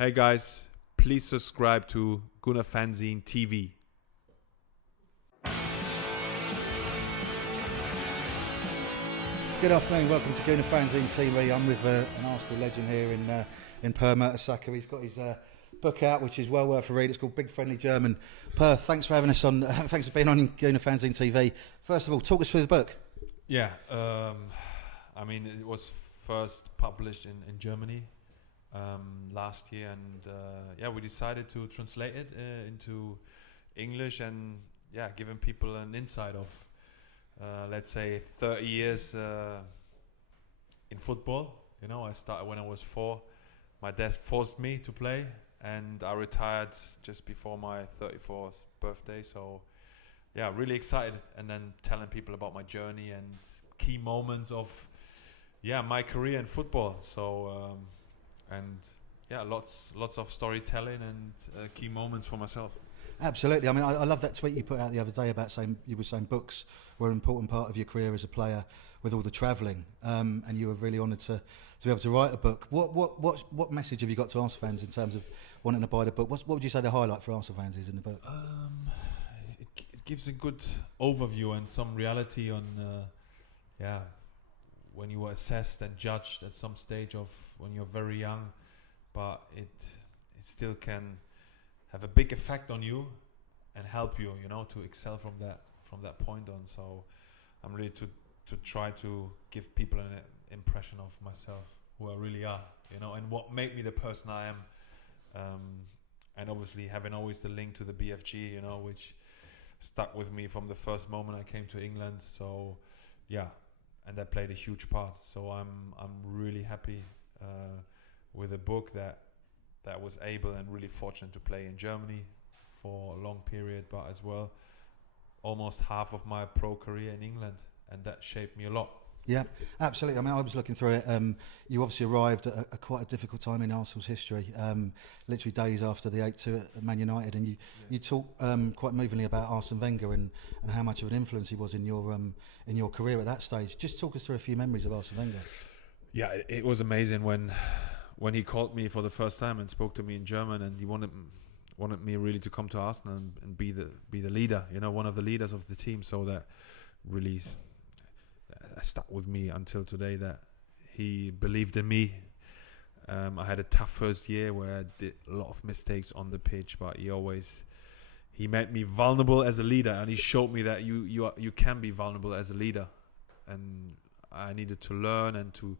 Hey guys, please subscribe to Gooner Fanzine TV. Good afternoon, welcome to Gooner Fanzine TV. I'm with an Arsenal legend here in Per Mertesacker. He's got his book out, which is well worth a read. It's called Big Friendly German. Per, thanks for having us on. Thanks for being on Gooner Fanzine TV. First of all, talk us through the book. Yeah, it was first published in Germany last year, and we decided to translate it into English and giving people an insight of let's say 30 years in football. You know, I started when I was 4. My dad forced me to play, and I retired just before my 34th birthday. So yeah, really excited, and then telling people about my journey and key moments of my career in football. So lots of storytelling and key moments for myself. Absolutely. I mean, I love that tweet you put out the other day about saying books were an important part of your career as a player with all the travelling, and you were really honoured to be able to write a book. What message have you got to Arsenal fans in terms of wanting to buy the book? What would you say the highlight for Arsenal fans is in the book? It gives a good overview and some reality on when you were assessed and judged at some stage of when you're very young, but it still can have a big effect on you and help you, to excel from that point on. So I'm really to try to give people an impression of myself, who I really are, and what made me the person I am. And obviously having always the link to the BFG, which stuck with me from the first moment I came to England. So and that played a huge part. So I'm really happy with a book that was able and really fortunate to play in Germany for a long period, but as well almost half of my pro career in England, and that shaped me a lot. Yeah, absolutely. I mean, I was looking through it. You obviously arrived at a quite a difficult time in Arsenal's history, literally days after the 8-2 at Man United, and you talk quite movingly about Arsene Wenger and how much of an influence he was in your career at that stage. Just talk us through a few memories of Arsene Wenger. Yeah, it was amazing when he called me for the first time and spoke to me in German, and he wanted me really to come to Arsenal and be the leader, one of the leaders of the team. So that really stuck with me until today, that he believed in me. I had a tough first year where I did a lot of mistakes on the pitch, but he made me vulnerable as a leader, and he showed me that you can be vulnerable as a leader. And I needed to learn and to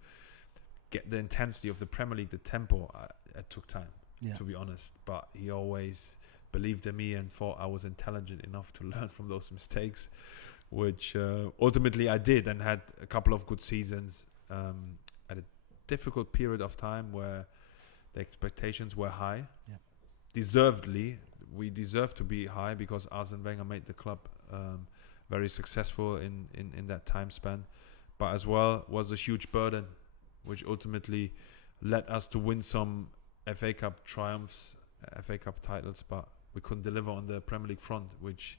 get the intensity of the Premier League, the tempo. It took time, to be honest, but he always believed in me and thought I was intelligent enough to learn from those mistakes, which ultimately I did, and had a couple of good seasons at a difficult period of time where the expectations were high. Deservedly, we deserved to be high because Arsene Wenger made the club very successful in that time span, but as well was a huge burden, which ultimately led us to win some FA Cup triumphs, FA Cup titles, but we couldn't deliver on the Premier League front, which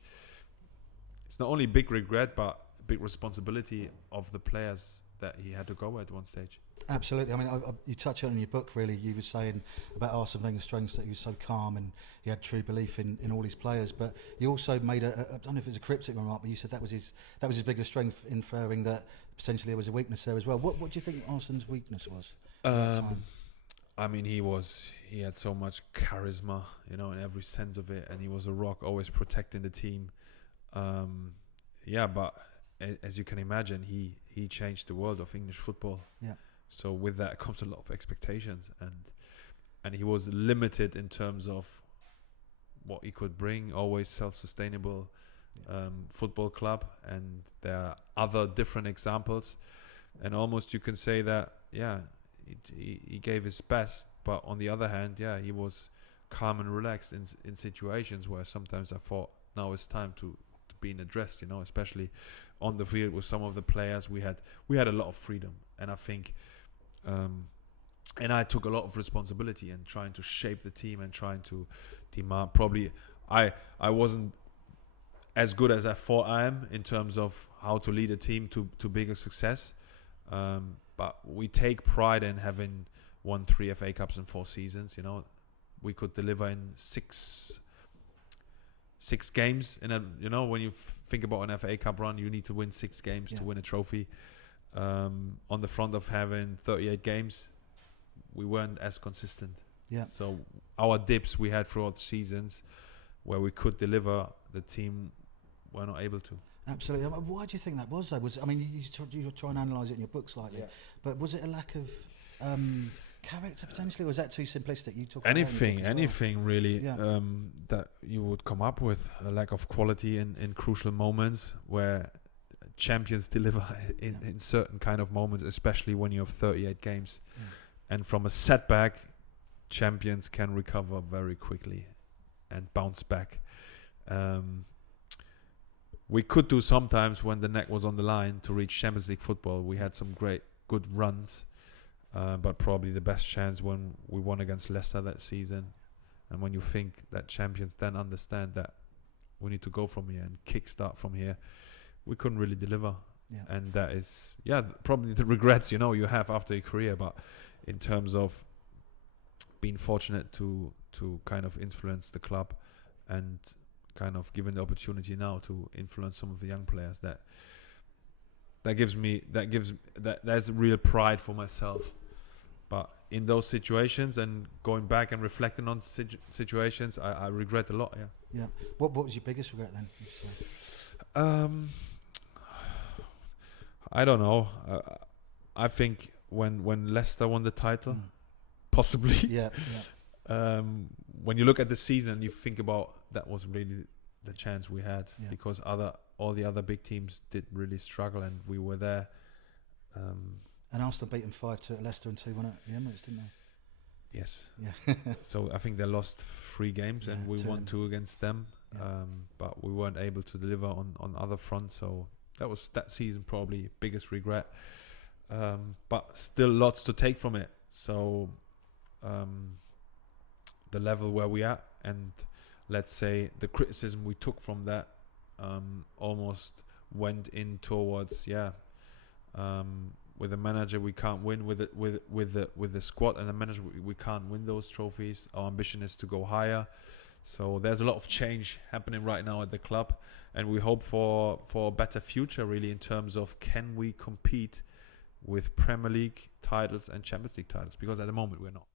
is not only big regret, but big responsibility of the players that he had to go at one stage. Absolutely. I mean, you touch on it in your book, really. You were saying about Arsene Wenger's strengths, that he was so calm and he had true belief in all his players. But you also made I don't know if it was a cryptic remark, but you said that was his biggest strength, inferring that potentially there was a weakness there as well. What do you think Arsene's weakness was? I mean, he had so much charisma, in every sense of it, and he was a rock, always protecting the team. But as you can imagine, he changed the world of English football. Yeah. So with that comes a lot of expectations, and he was limited in terms of what he could bring. Always self-sustainable football club, and there are other different examples, and almost you can say that he gave his best, but on the other hand, he was calm and relaxed in situations where sometimes I thought now it's time to being addressed, especially on the field with some of the players. We had a lot of freedom, and I think and I took a lot of responsibility in trying to shape the team and trying to demand. Probably I wasn't as good as I thought I am in terms of how to lead a team to bigger success, but we take pride in having won 3 FA Cups in 4 seasons. we could deliver in six games in a, when you think about an FA Cup run, you need to win 6 games to win a trophy. On the front of having 38 games, we weren't as consistent. Yeah. So our dips we had throughout the seasons where we could deliver, the team were not able to. Absolutely. Why do you think that was, though? You try and analyse it in your book slightly, but was it a lack of character potentially, or was that too simplistic? You talk anything really that you would come up with, a lack of quality in crucial moments where champions deliver in certain kind of moments, especially when you have 38 games. And from a setback, champions can recover very quickly and bounce back. We could do sometimes when the neck was on the line to reach Champions League football. We had some good runs, but probably the best chance when we won against Leicester that season. And when you think that champions then understand that we need to go from here and kickstart from here, we couldn't really deliver. And that is, probably the regrets, you have after your career. But in terms of being fortunate to kind of influence the club and kind of given the opportunity now to influence some of the young players, there's real pride for myself. But in those situations and going back and reflecting on situations, I regret a lot. What was your biggest regret then? I don't know. I think when Leicester won the title, possibly. When you look at the season, you think about that was really the chance we had, because all the other big teams did really struggle, and we were there. And Arsenal beat them 5-2 at Leicester and 2-1 at the Emirates, didn't they? Yes. So I think they lost 3 games, and we won 2 against them. But we weren't able to deliver on other fronts. So that was that season probably biggest regret. But still lots to take from it. So the level where we are, and let's say the criticism we took from that almost went in towards with a manager we can't win, with the squad and the manager we can't win those trophies. Our ambition is to go higher. So there's a lot of change happening right now at the club, and we hope for a better future really in terms of can we compete with Premier League titles and Champions League titles, because at the moment we're not.